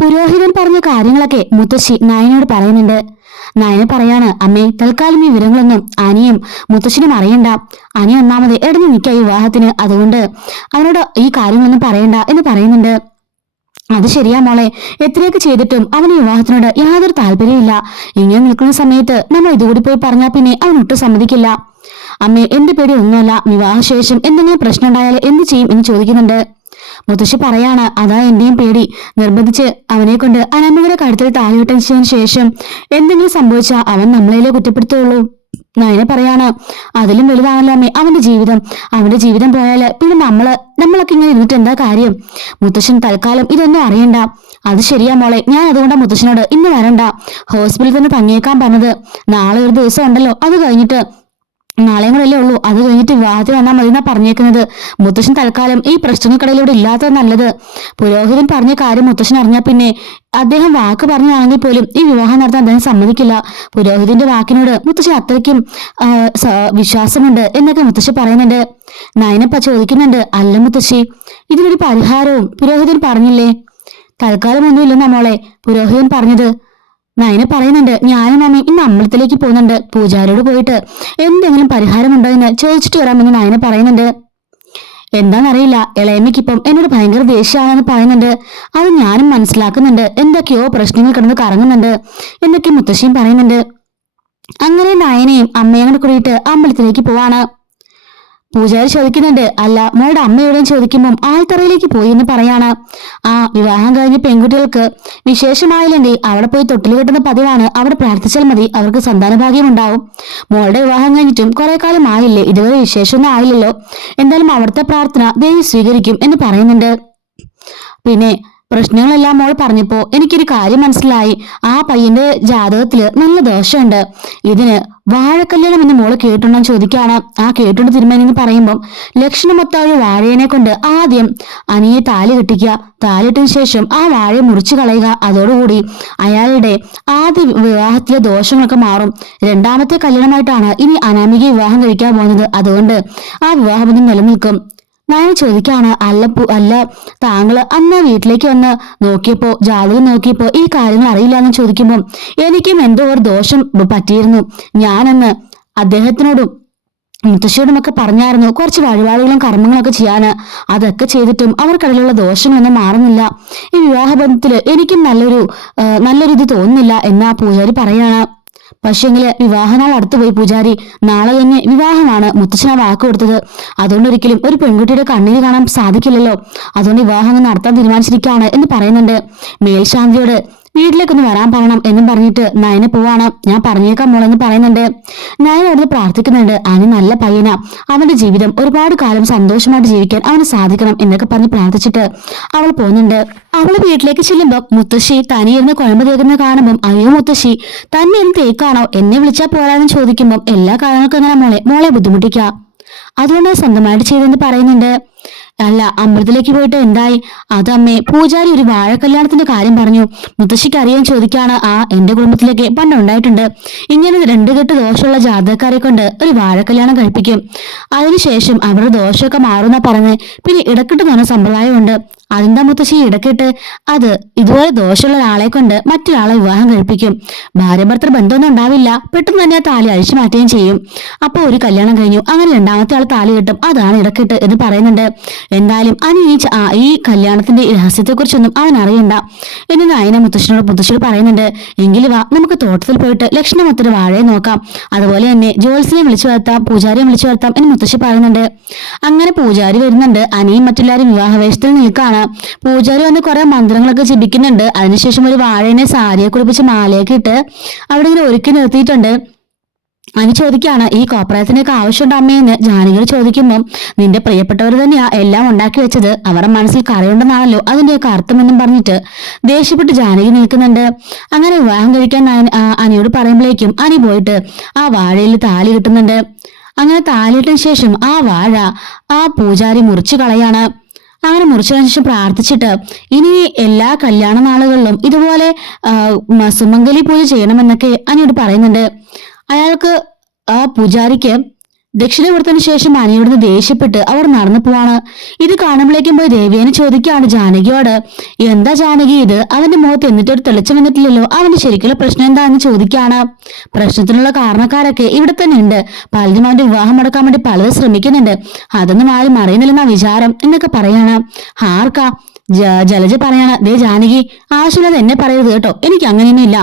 പുരോഹിതൻ പറഞ്ഞ കാര്യങ്ങളൊക്കെ മുത്തശ്ശി നയനോട് പറയുന്നുണ്ട്. നയന പറയാണ്, അമ്മേ തൽക്കാലം ഈ വിവരങ്ങളൊന്നും അനിയും മുത്തശ്ശിനും അറിയണ്ട. അനി ഒന്നാമത് എടഞ്ഞു നിൽക്കുക വിവാഹത്തിന്, അതുകൊണ്ട് അവനോട് ഈ കാര്യങ്ങളൊന്നും പറയണ്ട എന്ന് പറയുന്നുണ്ട്. അത് ശരിയാ മോളെ, എത്രയൊക്കെ ചെയ്തിട്ടും അവന് വിവാഹത്തിനോട് യാതൊരു താല്പര്യമില്ല. ഇങ്ങനെ നിൽക്കുന്ന സമയത്ത് നമ്മൾ ഇതുകൂടി പോയി പറഞ്ഞാൽ പിന്നെ അവൻ ഒട്ടും സമ്മതിക്കില്ല. അമ്മേ എന്റെ പേടി ഒന്നുമല്ല, വിവാഹശേഷം എന്തെങ്കിലും പ്രശ്നം ഉണ്ടായാൽ എന്ത് ചെയ്യും എന്ന് ചോദിക്കുന്നുണ്ട്. മുത്തശ്ശി പറയാണ്, അതാ എന്റെയും പേടി. നിർബന്ധിച്ച് അവനെ കൊണ്ട് അനാമികയുടെ കഴുത്തിൽ താലിയിട്ടതിന് ശേഷം എന്തെങ്കിലും സംഭവിച്ചാൽ അവൻ നമ്മളെ കുറ്റപ്പെടുത്തുള്ളൂ. നയന പറയാണ്, അതിലും വലുതാണല്ലോ അമ്മേ അവന്റെ ജീവിതം. അവന്റെ ജീവിതം പോയാല് പിന്നെ നമ്മളൊക്കെ ഇങ്ങനെ ഇരുന്നിട്ട് എന്താ കാര്യം? മുത്തശ്ശൻ തൽക്കാലം ഇതൊന്നും അറിയണ്ട. അത് ശരിയാ മോളെ, ഞാൻ അതുകൊണ്ടാ മുത്തശ്ശനോട് ഇന്ന് വരണ്ട, ഹോസ്പിറ്റലിൽ തന്നെ തങ്ങിയേക്കാൻ പറഞ്ഞത്. നാളെ ഒരു ദിവസം ഉണ്ടല്ലോ, അത് കഴിഞ്ഞിട്ട് നാളെയും കൂടെ അല്ലേ ഉള്ളൂ, അത് കഴിഞ്ഞിട്ട് വിവാഹത്തിൽ വന്നാൽ മതി എന്നാ പറഞ്ഞേക്കുന്നത്. മുത്തശ്ശൻ തൽക്കാലം ഈ പ്രശ്നങ്ങൾക്കിടയിലൂടെ ഇല്ലാത്തത് നല്ലത്. പുരോഹിതൻ പറഞ്ഞ കാര്യം മുത്തശ്ശൻ അറിഞ്ഞാൽ പിന്നെ അദ്ദേഹം വാക്ക് പറഞ്ഞതാണെങ്കിൽ പോലും ഈ വിവാഹം നടത്താൻ അദ്ദേഹം സമ്മതിക്കില്ല. പുരോഹിതന്റെ വാക്കിനോട് മുത്തശ്ശി അത്രയ്ക്കും വിശ്വാസമുണ്ട് എന്നൊക്കെ മുത്തശ്ശി പറയുന്നുണ്ട്. നയനപ്പ ചോദിക്കുന്നുണ്ട്, അല്ല മുത്തശ്ശി, ഇതിനൊരു പരിഹാരവും പുരോഹിതൻ പറഞ്ഞില്ലേ? തൽക്കാലം ഒന്നുമില്ലെന്നാ മോളെ പുരോഹിതൻ പറഞ്ഞത്. നയന പറയുന്നുണ്ട്, ഞാനും അമ്മയും ഇന്ന് അമ്പലത്തിലേക്ക് പോകുന്നുണ്ട്. പൂജാരിയോട് പോയിട്ട് എന്തെങ്കിലും പരിഹാരമുണ്ടോ എന്ന് ചോദിച്ചിട്ട് വരാമെന്ന് നയന പറയുന്നുണ്ട്. എന്താണെന്നറിയില്ല, ഇളയമ്മയ്ക്കിപ്പം എന്നോട് ഭയങ്കര ദേഷ്യമാണെന്ന് പറയുന്നുണ്ട്. അത് ഞാനും മനസ്സിലാക്കുന്നുണ്ട്. എന്തൊക്കെയോ പ്രശ്നങ്ങൾ കിടന്ന് കറങ്ങുന്നുണ്ട് എന്നൊക്കെ മുത്തശ്ശിയും പറയുന്നുണ്ട്. അങ്ങനെ നയനയും അമ്മയും കൂടെ കൂടിയിട്ട് അമ്പലത്തിലേക്ക് പോവാണ്. പൂജാരി ചോദിക്കുന്നുണ്ട്, അല്ല മോളുടെ അമ്മ എവിടെയും ചോദിക്കുമ്പോൾ ആൽത്തറയിലേക്ക് പോയി എന്ന് പറയാണ്. ആ വിവാഹം കഴിഞ്ഞ പെൺകുട്ടികൾക്ക് വിശേഷമായില്ലെങ്കിൽ അവിടെ പോയി തൊട്ടിൽ കെട്ടുന്ന പതിവാണ്. അവിടെ പ്രാർത്ഥിച്ചാൽ മതി, അവർക്ക് സന്താനഭാഗ്യം ഉണ്ടാവും. മോളുടെ വിവാഹം കഴിഞ്ഞിട്ടും കുറെ കാലം ആയില്ലേ, ഇതുവരെ വിശേഷമൊന്നും ആയില്ലല്ലോ. എന്തായാലും അവിടുത്തെ പ്രാർത്ഥന ദേവി സ്വീകരിക്കും എന്ന് പറയുന്നുണ്ട്. പിന്നെ പ്രശ്നങ്ങളെല്ലാം മോൾ പറഞ്ഞപ്പോ എനിക്കൊരു കാര്യം മനസ്സിലായി. ആ പയ്യന്റെ ജാതകത്തില് നല്ല ദോഷമുണ്ട്. ഇതിന് വാഴക്കല്യാണം എന്ന് മോള് കേട്ടുണ്ടെന്ന് ചോദിക്കാണ്. ആ കേട്ടുണ്ട് തിരുമേനി പറയുമ്പം ലക്ഷണമൊത്ത ഒരു വാഴേനെ കൊണ്ട് ആദ്യം അനിയെ താലി കെട്ടിക്കുക, താലിട്ടതിന് ശേഷം ആ വാഴ മുറിച്ചു കളയുക. അതോടുകൂടി അയാളുടെ ആദ്യ വിവാഹത്തിലെ ദോഷങ്ങളൊക്കെ മാറും. രണ്ടാമത്തെ കല്യാണമായിട്ടാണ് ഇനി അനാമിക വിവാഹം കഴിക്കാൻ പോകുന്നത്. അതുകൊണ്ട് ആ വിവാഹബന്ധം നിലനിൽക്കും. ഞാൻ ചോദിക്കാണ്, അല്ല താങ്കള് അന്ന് വീട്ടിലേക്ക് വന്ന് നോക്കിയപ്പോ ജാതകം നോക്കിയപ്പോ ഈ കാര്യങ്ങൾ അറിയില്ല എന്ന് ചോദിക്കുമ്പോൾ എനിക്കും എന്തോ ഒരു ദോഷം പറ്റിയിരുന്നു. ഞാനന്ന് അദ്ദേഹത്തിനോടും മുത്തശ്ശിയോടുമൊക്കെ പറഞ്ഞായിരുന്നു കുറച്ച് വഴിപാടുകളും കർമ്മങ്ങളൊക്കെ ചെയ്യാന്. അതൊക്കെ ചെയ്തിട്ടും അവർക്കിടയിലുള്ള ദോഷങ്ങളൊന്നും മാറുന്നില്ല. ഈ വിവാഹബന്ധത്തില് എനിക്കും നല്ലൊരു ഇത് തോന്നുന്നില്ല എന്നാ പൂജാരി പറയാണ്. പക്ഷെങ്കില് വിവാഹനാൾ അടുത്തുപോയി പൂജാരി. നാളെ തന്നെ വിവാഹമാണ്, മുത്തച്ഛനാ വാക്ക് കൊടുത്തത്. അതുകൊണ്ട് ഒരിക്കലും ഒരു പെൺകുട്ടിയുടെ കണ്ണീര് കാണാൻ സാധിക്കില്ലല്ലോ. അതുകൊണ്ട് വിവാഹം നടത്താൻ തീരുമാനിച്ചിരിക്കുകയാണ് എന്ന് പറയുന്നുണ്ട്. മേൽശാന്തിയോട് വീട്ടിലേക്കൊന്ന് വരാൻ പറയണം എന്നും പറഞ്ഞിട്ട് നയന പോവാണ്. ഞാൻ പറഞ്ഞേക്കാം മോളെന്ന് പറയുന്നുണ്ട്. നയന അവിടുന്ന് പ്രാർത്ഥിക്കുന്നുണ്ട്, അവന് നല്ല പയ്യനാ, അവന്റെ ജീവിതം ഒരുപാട് കാലം സന്തോഷമായിട്ട് ജീവിക്കാൻ അവന് സാധിക്കണം എന്നൊക്കെ പറഞ്ഞ് പ്രാർത്ഥിച്ചിട്ട് അവൾ പോകുന്നുണ്ട്. അവള് വീട്ടിലേക്ക് ചെല്ലുമ്പോൾ മുത്തശ്ശി തനിയിരുന്ന് കുഴമ്പ് തേക്കുന്ന കാണുമ്പോൾ, അയ്യോ മുത്തശ്ശി തന്നെ എന്ത് തേക്കാണോ, എന്നെ വിളിച്ചാൽ പോരാന്ന് ചോദിക്കുമ്പോൾ എല്ലാ കാര്യങ്ങൾക്കും എങ്ങനെ മോളെ ബുദ്ധിമുട്ടിക്ക, അതുകൊണ്ട് സ്വന്തമായിട്ട് ചെയ്തെന്ന് പറയുന്നുണ്ട്. അല്ല അമ്പലത്തിലേക്ക് പോയിട്ട് എന്തായി? അതമ്മേ പൂജാരി ഒരു വാഴക്കല്യാണത്തിന്റെ കാര്യം പറഞ്ഞു. മുത്തശ്ശിക്ക് അറിയാൻ ചോദിക്കാണ്. എന്റെ കുടുംബത്തിലേക്ക് പണ്ടുണ്ടായിട്ടുണ്ട്. ഇങ്ങനെ 2 കെട്ട് ദോഷമുള്ള ജാതകക്കാരെ കൊണ്ട് ഒരു വാഴക്കല്യാണം കഴിപ്പിക്കും. അതിനുശേഷം അവരുടെ ദോഷമൊക്കെ മാറുന്ന പറഞ്ഞ് പിന്നെ ഇടക്കെട്ട് പറഞ്ഞ സമ്പ്രദായമുണ്ട്. അതെന്താ മുത്തശ്ശി ഇടക്കെട്ട്? അത് ഇതുപോലെ ദോഷമുള്ള ഒരാളെ കൊണ്ട് മറ്റൊരാളെ വിവാഹം കഴിപ്പിക്കും. ഭാര്യ ഭർത്തൃ ബന്ധമൊന്നും ഉണ്ടാവില്ല, പെട്ടെന്ന് തന്നെ ആ താലി അഴിച്ചു മാറ്റുകയും ചെയ്യും. അപ്പൊ ഒരു കല്യാണം കഴിഞ്ഞു, അങ്ങനെ രണ്ടാമത്തെ ആൾ താലി കെട്ടും. അതാണ് ഇടക്കെട്ട് എന്ന് പറയുന്നുണ്ട്. എന്തായാലും ഈ കല്യാണത്തിന്റെ രഹസ്യത്തെക്കുറിച്ചൊന്നും അവൻ അറിയണ്ട എന്ന് നയന മുത്തശ്ശിയോട് പറയുന്നുണ്ട്. എങ്കിലും വാ, നമുക്ക് തോട്ടത്തിൽ പോയിട്ട് ലക്ഷണമൊത്തൊരു വാഴയെ നോക്കാം, അതുപോലെ തന്നെ ജോത്സ്യനെ വിളിച്ചു വരുത്താം, പൂജാരിയെ വിളിച്ചു വരുത്താം എന്ന് മുത്തശ്ശി പറയുന്നുണ്ട്. അങ്ങനെ പൂജാരി വരുന്നുണ്ട്. അനിയും മറ്റെല്ലാവരും വിവാഹവേഷത്തിൽ നിൽക്കാണ്. പൂജാരി വന്ന് കുറെ മന്ത്രങ്ങളൊക്കെ ജപിക്കുന്നുണ്ട്. അതിനുശേഷം ഒരു വാഴനെ സാരിയെ കുളിപ്പിച്ച് മാലയൊക്കെ ഇട്ട് അവിടെ ഇങ്ങനെ ഒരുക്കി നിർത്തിയിട്ടുണ്ട്. അനി ചോദിക്കാണ്, ഈ കോപ്രായത്തിനൊക്കെ ആവശ്യമുണ്ട് അമ്മയെന്ന് ജാനകിയോട് ചോദിക്കുമ്പോൾ, നിന്റെ പ്രിയപ്പെട്ടവർ തന്നെയാ എല്ലാം ഉണ്ടാക്കി വെച്ചത്, അവരുടെ മനസ്സിൽ കറയുണ്ടെന്നാണല്ലോ അതിന്റെയൊക്കെ അർത്ഥമെന്നും പറഞ്ഞിട്ട് ദേഷ്യപ്പെട്ട് ജാനകി നിൽക്കുന്നുണ്ട്. അങ്ങനെ വിവാഹം കഴിക്കാൻ അനിയോട് പറയുമ്പോഴേക്കും അനി പോയിട്ട് ആ വാഴയിൽ താലി കിട്ടുന്നുണ്ട്. അങ്ങനെ താലിയിട്ടതിന് ശേഷം ആ വാഴ ആ പൂജാരി മുറിച്ചു കളയാണ്. അങ്ങനെ മുറിച്ചതിന് ശേഷം പ്രാർത്ഥിച്ചിട്ട് ഇനി എല്ലാ കല്യാണ നാളുകളിലും ഇതുപോലെ സുമംഗലി പൂജ ചെയ്യണമെന്നൊക്കെ അനിയോട് പറയുന്നുണ്ട്. അയാൾക്ക് ആ പൂജാരിക്ക് ദക്ഷിണ കൊടുത്തതിനു ശേഷം അനിയോടുന്ന് ദേഷ്യപ്പെട്ട് അവർ നടന്നു പോവാണ്. ഇത് കാണുമ്പോഴേക്കും പോയി ദേവേനെ ചോദിക്കുകയാണ് ജാനകിയോട്, എന്താ ജാനകി ഇത്? അവന്റെ മുഖത്ത് എന്നിട്ടൊരു തെളിച്ചം വന്നിട്ടില്ലല്ലോ, അവന്റെ ശരിക്കുള്ള പ്രശ്നം എന്താന്ന് ചോദിക്കുകയാണ്. പ്രശ്നത്തിനുള്ള കാരണക്കാരൊക്കെ ഇവിടെ തന്നെ ഉണ്ട്, പലരും അവന്റെ വിവാഹം മുടക്കാൻ വേണ്ടി പലതും ശ്രമിക്കുന്നുണ്ട്, അതൊന്നും ആരും അറിയുന്നില്ലെന്നാ വിചാരം എന്നൊക്കെ പറയാണ്. ആർക്കാ? ജലജ പറയാണ്, ദേ ജാനകി, ആവശ്യമില്ലാതെ എന്നെ പറയരുത് കേട്ടോ, എനിക്ക് അങ്ങനെയൊന്നും ഇല്ല,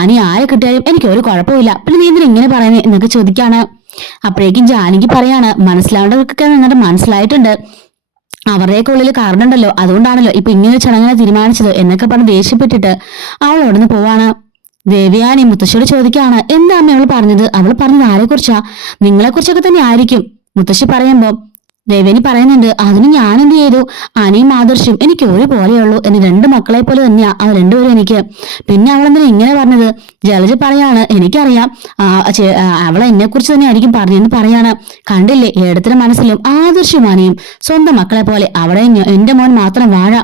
അനി ആരെ കിട്ടിയാലും എനിക്ക് ഒരു കുഴപ്പമില്ല, പിന്നെ നീ എന്തിനാ ഇങ്ങനെ പറയുന്നേ എന്നൊക്കെ ചോദിക്കാണ്. അപ്പോഴേക്കും ജാനകി പറയാണ്, മനസ്സിലാവേണ്ടവർക്കൊക്കെ നിങ്ങളുടെ മനസ്സിലായിട്ടുണ്ട്, അവരുടെയൊക്കെ ഉള്ളിൽ കാരണമുണ്ടല്ലോ, അതുകൊണ്ടാണല്ലോ ഇപ്പൊ ഇങ്ങനെ ചടങ്ങിനെ തീരുമാനിച്ചത് എന്നൊക്കെ പറഞ്ഞ് ദേഷ്യപ്പെട്ടിട്ട് അവൾ അവിടുന്ന് പോവാണ്. ദേവയാനി മുത്തശ്ശിയോട് ചോദിക്കാണ്, എന്താ അമ്മ അവള് പറഞ്ഞത്? അവള് പറഞ്ഞത് ആരെ കുറിച്ചാ? നിങ്ങളെ കുറിച്ചൊക്കെ തന്നെ ആയിരിക്കും. മുത്തശ്ശി പറയുമ്പോ ദേവേനി പറയുന്നുണ്ട്, അതിന് ഞാൻ എന്ത് ചെയ്തു? അനിയും ആദർശും എനിക്ക് ഒരുപോലെയുള്ളൂ, എന്റെ രണ്ട് മക്കളെ പോലെ തന്നെയാ അവർ രണ്ടുപേരും എനിക്ക്. പിന്നെ അവളെന്തിനാ ഇങ്ങനെ പറഞ്ഞത്? ജലജ പറയാണ്, എനിക്കറിയാം, അവളെ എന്നെ കുറിച്ച് തന്നെ ആയിരിക്കും പറഞ്ഞെന്ന് പറയാണ്. കണ്ടില്ലേ, ഏടത്തിന്റെ മനസ്സിലും ആദർശും അനിയും സ്വന്തം മക്കളെ പോലെ, അവിടെ എന്റെ മോൻ മാത്രം വാഴ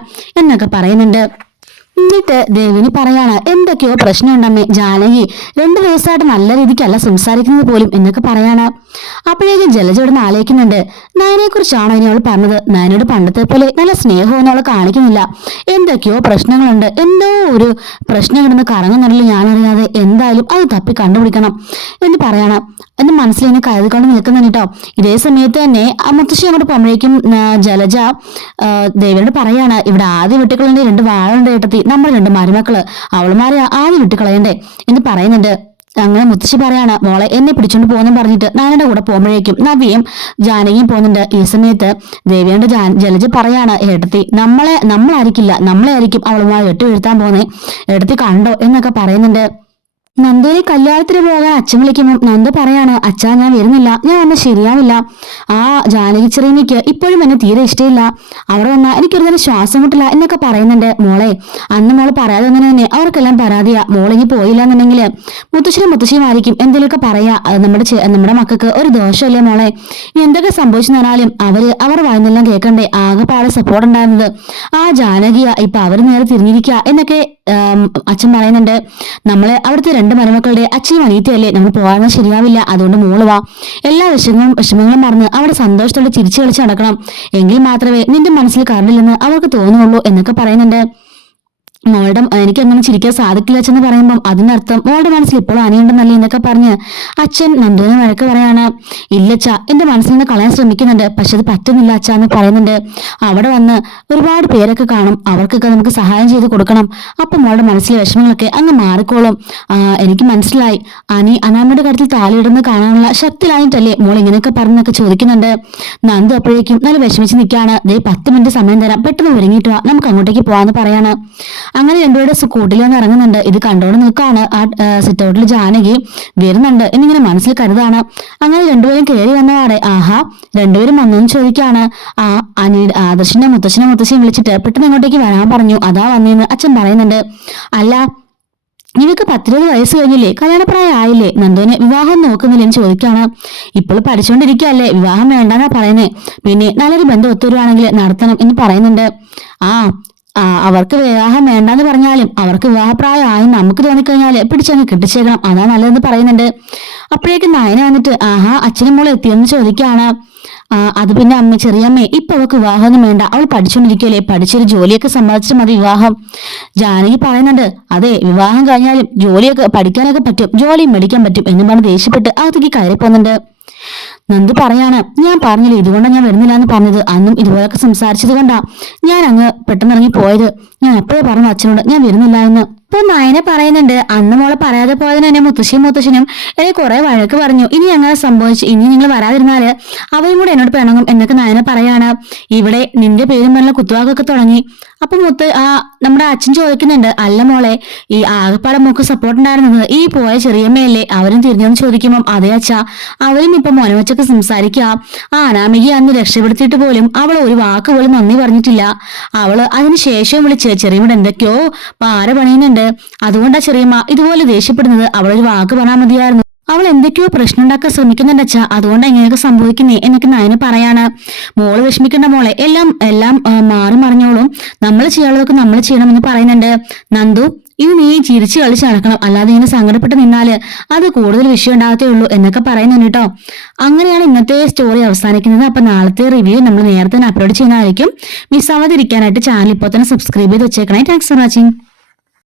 എന്നൊക്കെ പറയുന്നുണ്ട്. എന്നിട്ട് ദേവിനി പറയാണ്, എന്തൊക്കെയോ പ്രശ്നമുണ്ടമ്മേ, ജാനകി 2 ദിവസമായിട്ട് നല്ല രീതിക്കല്ല സംസാരിക്കുന്നത് പോലും എന്നൊക്കെ പറയാണ്. അപ്പോഴേക്കും ജലജ ഇവിടെ ആലോചിക്കുന്നുണ്ട്, നയനെ കുറിച്ചാണോ ഇനി അവൾ പറഞ്ഞത്? നയനോട് പണ്ടത്തെ പോലെ നല്ല സ്നേഹമൊന്നും അവൾ കാണിക്കുന്നില്ല, എന്തൊക്കെയോ പ്രശ്നങ്ങളുണ്ട്, എന്തോ ഒരു പ്രശ്നം കിടന്ന് കറങ്ങുന്നുണ്ടല്ലോ ഞാനറിയാതെ, എന്തായാലും അത് തപ്പി കണ്ടുപിടിക്കണം എന്ന് പറയണം എന്ന് മനസ്സിൽ ഇങ്ങനെ കരുതിക്കൊണ്ട് നിൽക്കുന്നുണ്ട് കേട്ടോ. ഇതേ സമയത്ത് തന്നെ ആ മുത്തശ്ശി അങ്ങോട്ട് പോകുമ്പോഴേക്കും ജലജ ദേവിയോട് പറയാണ്, ഇവിടെ ആദ്യം വെട്ടിക്കളേണ്ട 2 വാളുണ്ട് ഏട്ടത്തി, നമ്മൾ 2 മരുമക്കള്, അവളുമാരെ ആദ്യം വിട്ടുകളയണ്ടേ എന്ന് പറയുന്നുണ്ട്. അങ്ങനെ മുത്തശ്ശി പറയാണ്, മോളെ എന്നെ പിടിച്ചോണ്ട് പോകുന്നു പറഞ്ഞിട്ട് നയനയുടെ കൂടെ പോകുമ്പോഴേക്കും നവ്യയും ജാനകിയും പോകുന്നുണ്ട്. ഈ സമയത്ത് ദേവിയോട് ജലജ പറയാണ്, ഏട്ടത്തി നമ്മളായിരിക്കില്ല, നമ്മളെ ആയിരിക്കും അവളുമായി വെട്ടി വീഴ്ത്താൻ പോകുന്നേ, ഏട്ടത്തി കണ്ടോ എന്നൊക്കെ പറയുന്നുണ്ട്. നന്ദുവിനെ കല്യാണത്തിന് പോകാൻ അച്ഛൻ വിളിക്കുമ്പോൾ നന്ദു പറയാണ്, അച്ഛാ ഞാൻ വരുന്നില്ല, ഞാൻ വന്നാൽ ശരിയാവില്ല, ആ ജാനകി ചെറിയമ്മയ്ക്ക് ഇപ്പോഴും എന്നെ തീരെ ഇഷ്ടമില്ല, അവിടെ വന്നാൽ എനിക്കൊരു തന്നെ ശ്വാസം മുട്ടില്ല എന്നൊക്കെ പറയുന്നുണ്ട്. മോളെ അന്ന് മോള് പറയാതെ വന്നതിന് തന്നെ അവർക്കെല്ലാം പരാതിയാ, മോളിങ്ങി പോയില്ല എന്നുണ്ടെങ്കിൽ മുത്തശ്ശിയും ആയിരിക്കും എന്തെങ്കിലുമൊക്കെ പറയാ, നമ്മുടെ മക്കൾക്ക് ഒരു ദോഷമല്ലേ മോളെ, എന്തൊക്കെ സംഭവിച്ചു തന്നാലും അവർ വായനെല്ലാം കേൾക്കണ്ടേ, ആകെപ്പാടെ സപ്പോർട്ട് ഉണ്ടായിരുന്നത് ആ ജാനകിയ, ഇപ്പൊ അവർ നേരെ തിരിഞ്ഞിരിക്കുക എന്നൊക്കെ അച്ഛൻ പറയുന്നുണ്ട്. നമ്മള് അവിടുത്തെ 2 മരുമക്കളുടെ അച്ഛനും അനിയത്തിയല്ലേ, നമ്മൾ പോകാൻ ശരിയാവില്ല, അതുകൊണ്ട് മോള് വാ, എല്ലാ വിഷമങ്ങളും മറന്ന് അവിടെ സന്തോഷത്തോടെ ചിരിച്ചു കളിച്ച് നടക്കണം, എങ്കിൽ മാത്രമേ നിന്റെ മനസ്സിൽ കാരണമില്ലെന്ന് അവർക്ക് തോന്നുള്ളൂ എന്നൊക്കെ പറയുന്നുണ്ട്. മോളുടെ എനിക്ക് അങ്ങനെ ചിരിക്കാൻ സാധിക്കില്ല അച്ഛന്ന് പറയുമ്പോൾ അതിനർത്ഥം മോളുടെ മനസ്സിൽ ഇപ്പോഴും അനിയുണ്ടെന്നല്ലേ എന്നൊക്കെ പറഞ്ഞ് അച്ഛൻ നന്ദുവിനെ വഴക്ക് പറയാണ്. ഇല്ലച്ച, എന്റെ മനസ്സിൽ നിന്ന് കളയാൻ ശ്രമിക്കുന്നുണ്ട്, പക്ഷെ അത് പറ്റുന്നില്ല അച്ഛ എന്ന് പറയുന്നുണ്ട്. അവിടെ വന്ന് ഒരുപാട് പേരൊക്കെ കാണും, അവർക്കൊക്കെ നമുക്ക് സഹായം ചെയ്ത് കൊടുക്കണം, അപ്പൊ മോളുടെ മനസ്സിലെ വിഷമങ്ങളൊക്കെ അങ്ങ് മാറിക്കോളും. എനിക്ക് മനസ്സിലായി, അനാമയുടെ കാര്യത്തിൽ താലിയിടുന്ന കാണാനുള്ള ശക്തിയിലായിട്ടല്ലേ മോൾ ഇങ്ങനെയൊക്കെ പറഞ്ഞൊക്കെ ചോദിക്കുന്നുണ്ട്. നന്ദു അപ്പോഴേക്കും നല്ല വിഷമിച്ച് നിൽക്കുകയാണ്. 10 മിനിറ്റ് സമയം തരാം, പെട്ടെന്ന് ഒരുങ്ങിയിട്ട് വാ, നമുക്ക് അങ്ങോട്ടേക്ക് പോവാന്ന് പറയാണ്. അങ്ങനെ രണ്ടുപേരുടെ സ്കൂട്ടിൽ വന്ന് ഇറങ്ങുന്നുണ്ട്. ഇത് കണ്ടോണ്ട് നിൽക്കാണ് ആ സിറ്റൗട്ടിൽ ജാനകി വരുന്നുണ്ട് എന്നിങ്ങനെ മനസ്സിൽ കരുതാണ്. അങ്ങനെ രണ്ടുപേരും കയറി വന്നവാടെ ആഹാ, രണ്ടുപേരും വന്നെന്ന് ചോദിക്കാണ്. ആദർശിന്റെ മുത്തശ്ശിയും വിളിച്ചിട്ട് പെട്ടെന്ന് ഇങ്ങോട്ടേക്ക് വരാൻ പറഞ്ഞു, അതാ വന്നേന്ന് അച്ഛൻ പറയുന്നുണ്ട്. അല്ല, നിനക്ക് 10-20 വയസ്സ് കഴിഞ്ഞില്ലേ, കല്യാണപ്രായം ആയില്ലേ, നന്ദുവിന് വിവാഹം നോക്കുന്നില്ലെന്ന് ചോദിക്കാണ്. ഇപ്പോൾ പഠിച്ചുകൊണ്ടിരിക്കുകയല്ലേ, വിവാഹം വേണ്ടെന്നാ പറയുന്നേ, പിന്നെ നല്ലൊരു ബന്ധം ഒത്തുവരുവാണെങ്കിൽ നടത്തണം എന്ന് പറയുന്നുണ്ട്. അവർക്ക് വിവാഹം വേണ്ടെന്ന് പറഞ്ഞാലും അവർക്ക് വിവാഹപ്രായം ആയി നമുക്ക് തോന്നിക്കഴിഞ്ഞാല് പിടിച്ചങ്ങ് കെട്ടിച്ചേക്കണം, അതാ നല്ലതെന്ന് പറയുന്നുണ്ട്. അപ്പോഴേക്കും നയന വന്നിട്ട് ആഹാ അച്ഛനും മോളെ എത്തിയെന്ന് ചോദിക്കാണ്. അത് പിന്നെ ചെറിയമ്മേ, ഇപ്പൊ അവൾക്ക് വിവാഹമൊന്നും വേണ്ട, അവൾ പഠിച്ചുകൊണ്ടിരിക്കല്ലേ, പഠിച്ചൊരു ജോലിയൊക്കെ സമ്പാദിച്ചിട്ട് മതി വിവാഹം. ജാനകി പറയുന്നുണ്ട്, അതെ വിവാഹം കഴിഞ്ഞാലും ജോലിയൊക്കെ പഠിക്കാനൊക്കെ പറ്റും, ജോലിയും മേടിക്കാൻ പറ്റും എന്ന് പറഞ്ഞ് ദേഷ്യപ്പെട്ട് അകത്തേക്ക് കയറി പോകുന്നുണ്ട്. നന്ദു പറയാണ്, ഞാൻ പറഞ്ഞില്ല ഇതുകൊണ്ടാണ് ഞാൻ വരുന്നില്ല എന്ന് പറഞ്ഞത്, അന്നും ഇതുപോലൊക്കെ സംസാരിച്ചത് കൊണ്ടാ ഞാൻ അങ്ങ് പെട്ടെന്ന് ഇറങ്ങി പോയത്, ഞാൻ എപ്പോഴേ പറഞ്ഞു അച്ഛനോട് ഞാൻ വരുന്നില്ല എന്ന്. ഇപ്പൊ നയനെ പറയുന്നുണ്ട്, അന്ന് മോളെ പറയാതെ പോയതിന് എന്നെ മുത്തശ്ശിനും എനിക്ക് കുറെ വഴക്ക് പറഞ്ഞു, ഇനി അങ്ങനെ സംഭവിച്ചു, ഇനി നിങ്ങൾ വരാതിരുന്നാല് അവരും കൂടെ എന്നോട് പിണങ്ങും എന്നൊക്കെ നയനെ പറയാണ്. ഇവിടെ നിന്റെ പേരും പറഞ്ഞ കുത്തുവാക്കൊക്കെ തുടങ്ങി. അപ്പൊ നമ്മുടെ അച്ഛൻ ചോദിക്കുന്നുണ്ട്, അല്ല മോളെ, ഈ ആകപ്പാടെ മോക്ക് സപ്പോർട്ട് ഉണ്ടായിരുന്നത് ഈ പോയ ചെറിയമ്മയല്ലേ, അവരും തിരിഞ്ഞെന്ന് ചോദിക്കുമ്പോൾ അതേ അച്ഛാ, അവരും ഇപ്പൊ മോനെ വെച്ചൊക്കെ സംസാരിക്കുക, അനാമികയെ അന്ന് രക്ഷപ്പെടുത്തിയിട്ട് പോലും അവൾ ഒരു വാക്ക് പോലും നന്ദി പറഞ്ഞിട്ടില്ല, അവള് അതിനുശേഷം വിളിച്ച് ചെറിയമ്മയുടെ എന്തൊക്കെയോ പാര പണിയുന്നുണ്ട്, അതുകൊണ്ടാ ചെറിയമ്മ ഇതുപോലെ ദേഷ്യപ്പെടുന്നത്, അവളൊരു വാക്ക് പറഞ്ഞാൽ മതിയായിരുന്നു, അവൾ എന്തൊക്കെയോ പ്രശ്നം ഉണ്ടാക്കാൻ ശ്രമിക്കുന്നുണ്ടച്ചാ, അതുകൊണ്ട് എങ്ങനെയൊക്കെ സംഭവിക്കുന്നേ എന്നൊക്കെ നയന് പറയാണ്. മോള് വിഷമിക്കേണ്ട മോളെ, എല്ലാം മാറി മറിഞ്ഞോളും, നമ്മൾ ചെയ്യാനുള്ളതൊക്കെ നമ്മൾ ചെയ്യണമെന്ന് പറയുന്നുണ്ട്. നന്ദു ഇത് നീ ചിരിച്ചു കളിച്ച് നടക്കണം, അല്ലാതെ ഇങ്ങനെ സങ്കടപ്പെട്ട് നിന്നാല് അത് കൂടുതൽ വിഷയം ഉണ്ടാകത്തേ ഉള്ളൂ എന്നൊക്കെ പറയുന്നുണ്ട് കേട്ടോ. അങ്ങനെയാണ് ഇന്നത്തെ സ്റ്റോറി അവസാനിക്കുന്നത്. അപ്പൊ നാളത്തെ റിവ്യൂ നമ്മൾ നേരത്തെ തന്നെ അപ്ലോഡ് ചെയ്യുന്നതായിരിക്കും. മിസ് ആവാതിരിക്കാനായിട്ട് ചാനൽ ഇപ്പോൾ തന്നെ സബ്സ്ക്രൈബ് ചെയ്ത് വെച്ചേക്കണേ. Thanks for watching.